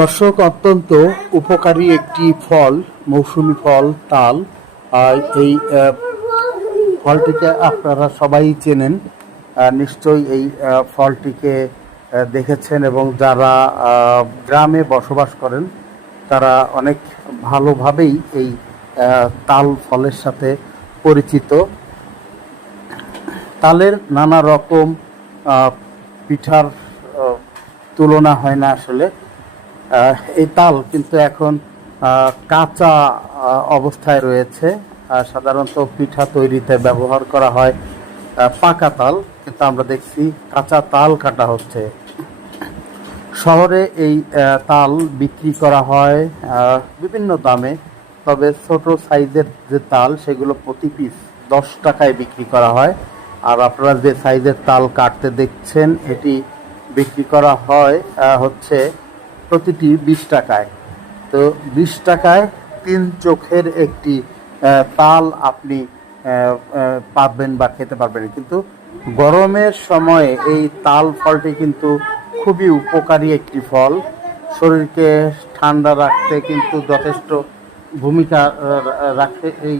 দর্শক, অত্যন্ত উপকারী একটি ফল, মৌসুমী ফল তাল। আর এই ফলটিকে আপনারা সবাই চেনেন, নিশ্চয়ই এই ফলটিকে দেখেছেন, এবং যারা গ্রামে বসবাস করেন তারা অনেক ভালোভাবেই এই তাল ফলের সাথে পরিচিত। তালের নানা রকম পিঠার তুলনা হয় না আসলে। এই তাল কিন্তু এখন কাঁচা অবস্থায় রয়েছে। সাধারণত পিঠা তৈরিতে ব্যবহার করা হয় পাকা তাল, কিন্তু আমরা দেখছি কাঁচা তাল কাটা হচ্ছে। শহরে এই তাল বিক্রি করা হয় বিভিন্ন দামে, তবে ছোট সাইজের যে তাল সেগুলো প্রতি পিস 10 টাকায় বিক্রি করা হয়। আর আপনারা যে সাইজের তাল কাটতে দেখছেন এটি বিক্রি করা হয় হচ্ছে প্রতিটি 20 টাকায়। তো 20 টাকায় 3 চোখের একটি তাল আপনি পাবেন বা খেতে পারবেন। কিন্তু গরমের সময়ে এই তাল ফলটি কিন্তু খুবই উপকারী একটি ফল। শরীরকে ঠান্ডা রাখতে কিন্তু যথেষ্ট ভূমিকা রাখে এই